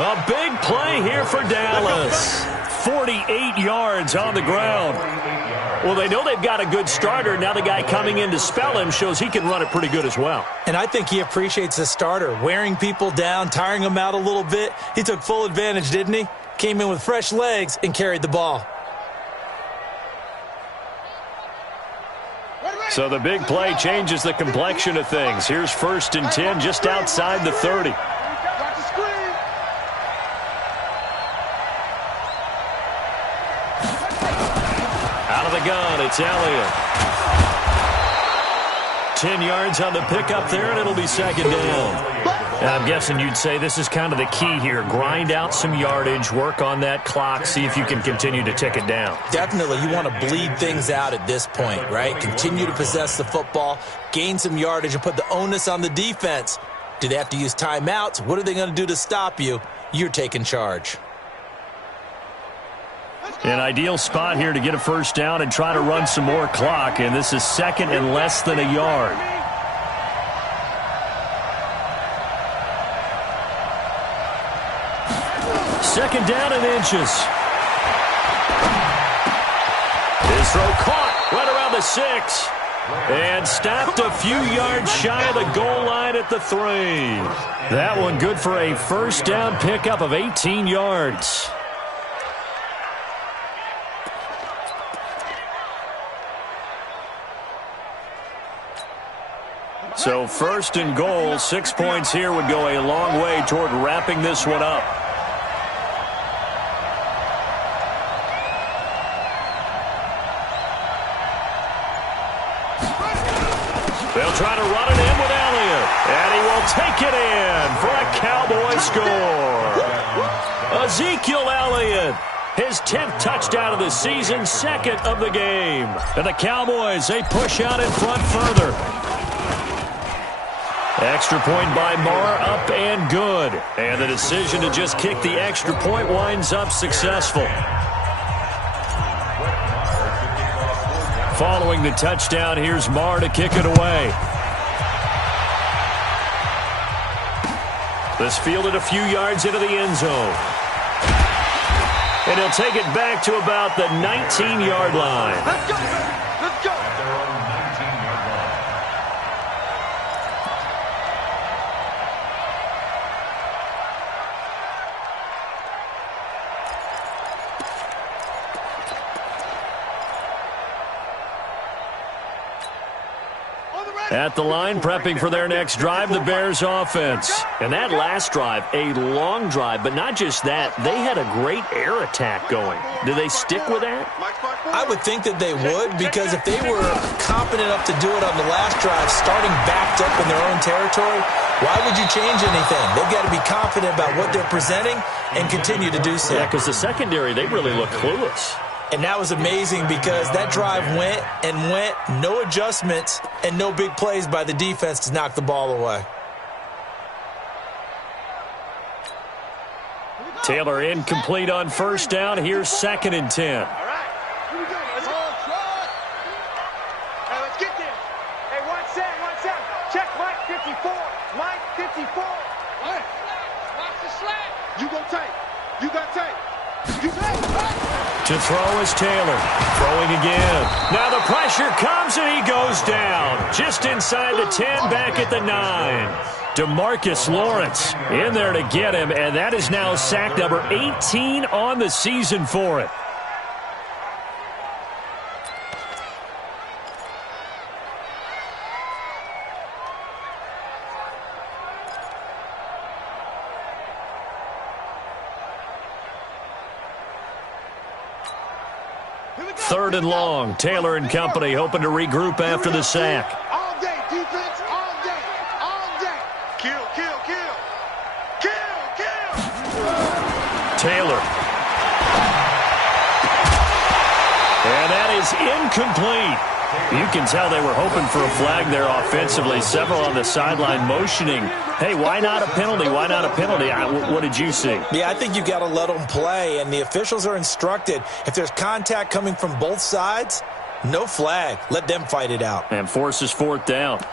A big play here for Dallas. 48 yards on the ground. Well, they know they've got a good starter. Now the guy coming in to spell him shows he can run it pretty good as well. And I think he appreciates the starter, wearing people down, tiring them out a little bit. He took full advantage, didn't he? Came in with fresh legs and carried the ball. So the big play changes the complexion of things. Here's 1st and 10 just outside the 30. Gun, it's Elliott. 10 yards on the pickup there, and it'll be 2nd down. And I'm guessing you'd say this is kind of the key here. Grind out some yardage, work on that clock, see if you can continue to tick it down. Definitely, you want to bleed things out at this point, right? Continue to possess the football, gain some yardage, and put the onus on the defense. Do they have to use timeouts? What are they going to do to stop you? You're taking charge. An ideal spot here to get a first down and try to run some more clock, and this is 2nd and less than a yard. Second down and inches. His throw caught right around the 6. And stopped a few yards shy of the goal line at the 3. That one good for a first down pickup of 18 yards. So 1st and goal, 6 points here would go a long way toward wrapping this one up. They'll try to run it in with Elliott, and he will take it in for a Cowboy score. Ezekiel Elliott, his 10th touchdown of the season, 2nd of the game. And the Cowboys, they push out in front further. Extra point by Marr, up and good. And the decision to just kick the extra point winds up successful. Following the touchdown, here's Marr to kick it away. This fielded a few yards into the end zone. And he'll take it back to about the 19-yard line. Let's go, baby. Let's go. At their own 19-yard line. At the line, prepping for their next drive, the Bears offense. And that last drive, a long drive, but not just that. They had a great air attack going. Do they stick with that? I would think that they would, because if they were confident enough to do it on the last drive, starting backed up in their own territory, why would you change anything? They've got to be confident about what they're presenting and continue to do so. Yeah, because the secondary, they really look clueless. And that was amazing because that drive went and went, no adjustments, and no big plays by the defense to knock the ball away. Taylor incomplete on first down. Here's 2nd and 10. All right. Here we go. Let's go. Hey, let's get this. Hey, 1 7. Check Mike 54. Mike 54. Hey. Watch the slack. You go tight. You got tight. You tight. To throw is Taylor. Throwing again. Now the pressure comes and he goes down. Just inside the 10, back at the 9. DeMarcus Lawrence in there to get him, and that is now sack number 18 on the season for it. Third and long. Taylor and company hoping to regroup after the sack. All day, defense. All day. All day. Kill, kill, kill. Kill, kill. Taylor. And that is incomplete. You can tell they were hoping for a flag there offensively. Several on the sideline motioning, hey, why not a penalty? Why not a penalty? What did you see? Yeah, I think you got to let them play, and the officials are instructed. If there's contact coming from both sides, no flag. Let them fight it out. And forces 4th down.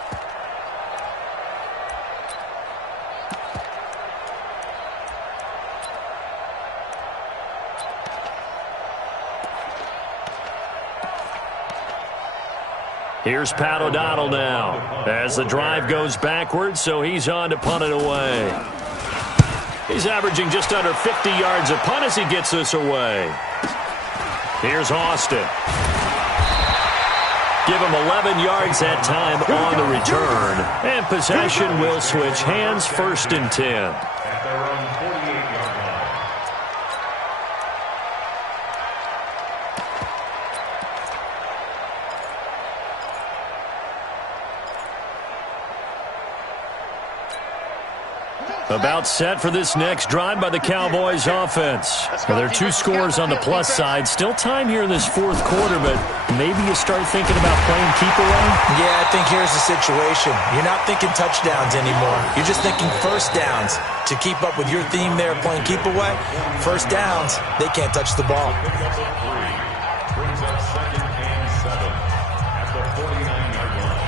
Here's Pat O'Donnell now as the drive goes backwards, so he's on to punt it away. He's averaging just under 50 yards a punt as he gets this away. Here's Austin. Give him 11 yards that time on the return. And possession will switch hands, 1st and 10. At their own 48-yard line. About set for this next drive by the Cowboys offense. Well, there are 2 scores on the plus side. Still time here in this 4th quarter, but maybe you start thinking about playing keep away? Yeah, I think here's the situation. You're not thinking touchdowns anymore. You're just thinking first downs. To keep up with your theme there, playing keep away, first downs, they can't touch the ball. Brings up 2nd and 7 at the 49-yard line.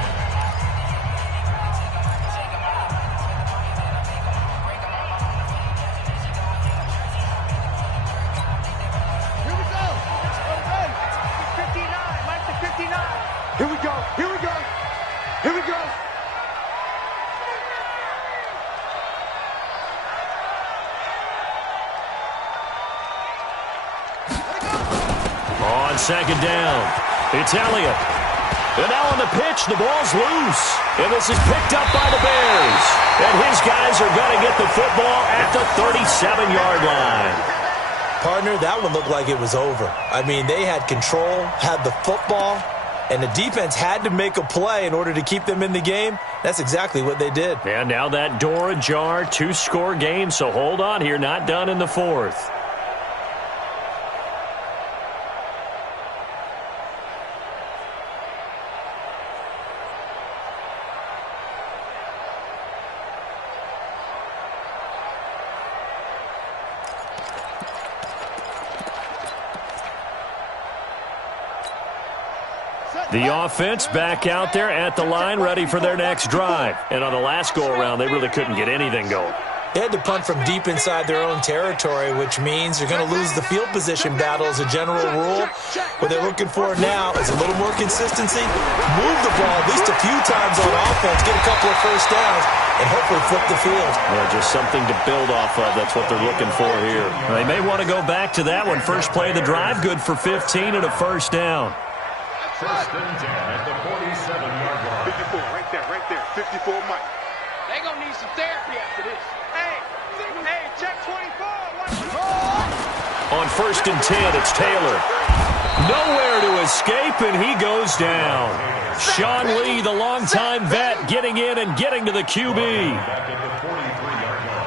Here we go. 59. Mike to 59. Here we go. Here we go. Here we go. On 2nd down, it's Elliott. And now on the pitch, the ball's loose. And this is picked up by the Bears. And his guys are going to get the football at the 37-yard line. Partner, that one looked like it was over. I mean, they had control, had the football, and the defense had to make a play in order to keep them in the game. That's exactly what they did. And now that door ajar, 2-score game, so hold on here, not done in the 4th. Set. The offense back out there at the line, ready for their next drive. And on the last go-around, they really couldn't get anything going. They had to punt from deep inside their own territory, which means you're going to lose the field position battle as a general rule. What they're looking for now is a little more consistency, move the ball at least a few times on offense, get a couple of first downs, and hopefully flip the field. Yeah, just something to build off of. That's what they're looking for here. They may want to go back to that one. First play of the drive, good for 15 and a first down. First and 10 at the 47-yard line. 54, right there. 54, Mike. They're going to need some therapy after this. Hey, check 24. On first and 10, it's Taylor. Nowhere to escape, and he goes down. Sean Lee, the longtime vet, getting in and getting to the QB. Back at the 43-yard line.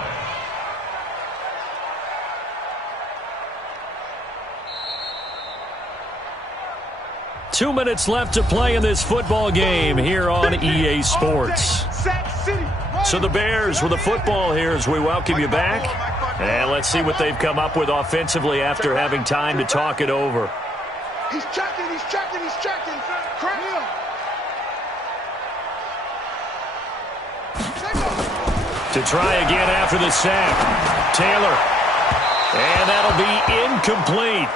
Two minutes left to play in this football game here on EA Sports. So the Bears with the football here as we welcome you back. And let's see what they've come up with offensively after having time to talk it over. He's checking. To try again after the sack. Taylor. And that'll be incomplete.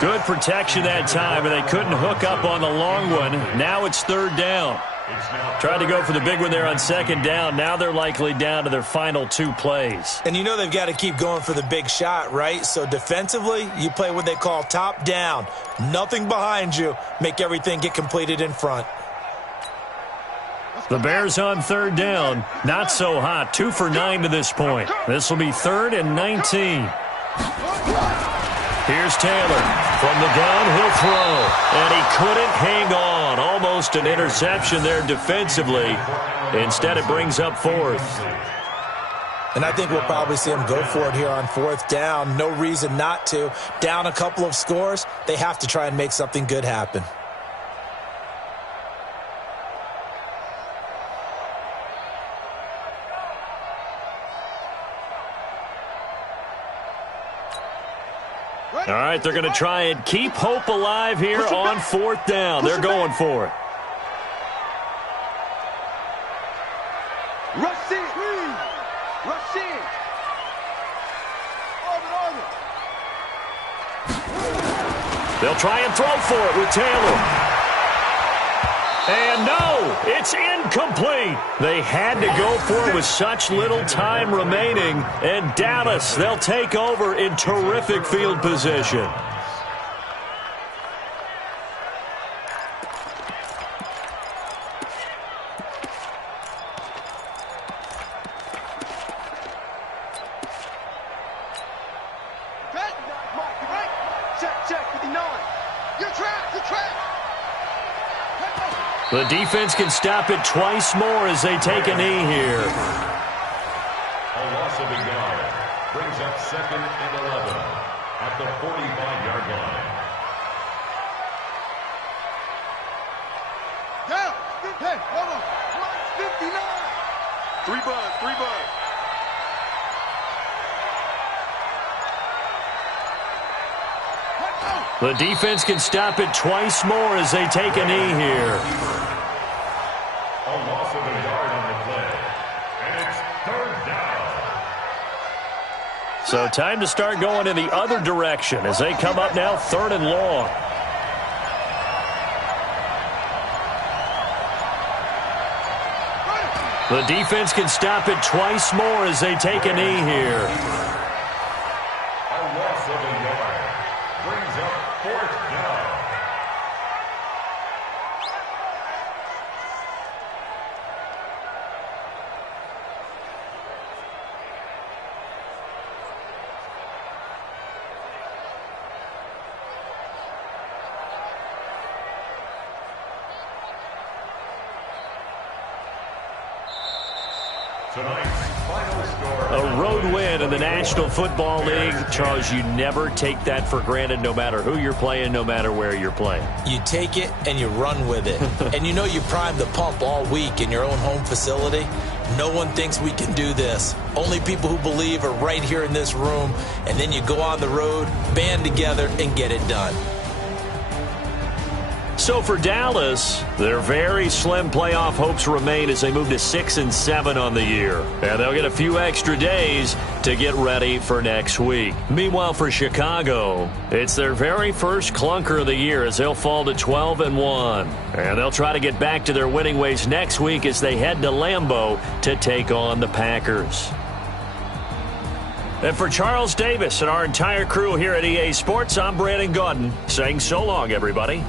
Good protection that time, and they couldn't hook up on the long one. Now it's third down. Tried to go for the big one there on second down. Now they're likely down to their final two plays. And you know they've got to keep going for the big shot, right? So defensively, you play what they call top down. Nothing behind you. Make everything get completed in front. The Bears on third down. Not so hot. 2 for 9 to this point. This will be 3rd and 19. Here's Taylor. From the gun, he'll throw. And he couldn't hang on. Almost an interception there defensively. Instead, it brings up 4th. And I think we'll probably see them go for it here on 4th down. No reason not to. Down a couple of scores, they have to try and make something good happen. All right, they're going to try and keep hope alive here on 4th down. They're going for it. Rush in. They'll try and throw for it with Taylor. And no, it's incomplete. They had to go for it with such little time remaining. And Dallas, they'll take over in terrific field position. Check, 59. Your track. The defense can stop it twice more as they take a knee here. A loss of a yard brings up 2nd and 11 at the 45-yard line. Down. Hey, hold on. 59. 3 buns. The defense can stop it twice more as they take a knee here. A loss of a yard on the play. And it's 3rd down. So time to start going in the other direction as they come up now 3rd and long. The defense can stop it twice more as they take a knee here. A loss of a yard brings up 4th down. A road win in the National Football League. Charles, you never take that for granted no matter who you're playing, no matter where you're playing. You take it and you run with it. And you know you primed the pump all week in your own home facility. No one thinks we can do this. Only people who believe are right here in this room. And then you go on the road, band together, and get it done. So for Dallas, their very slim playoff hopes remain as they move to 6-7 on the year. And they'll get a few extra days to get ready for next week. Meanwhile, for Chicago, it's their very first clunker of the year as they'll fall to 12-1. And they'll try to get back to their winning ways next week as they head to Lambeau to take on the Packers. And for Charles Davis and our entire crew here at EA Sports, I'm Brandon Gaudin saying so long, everybody.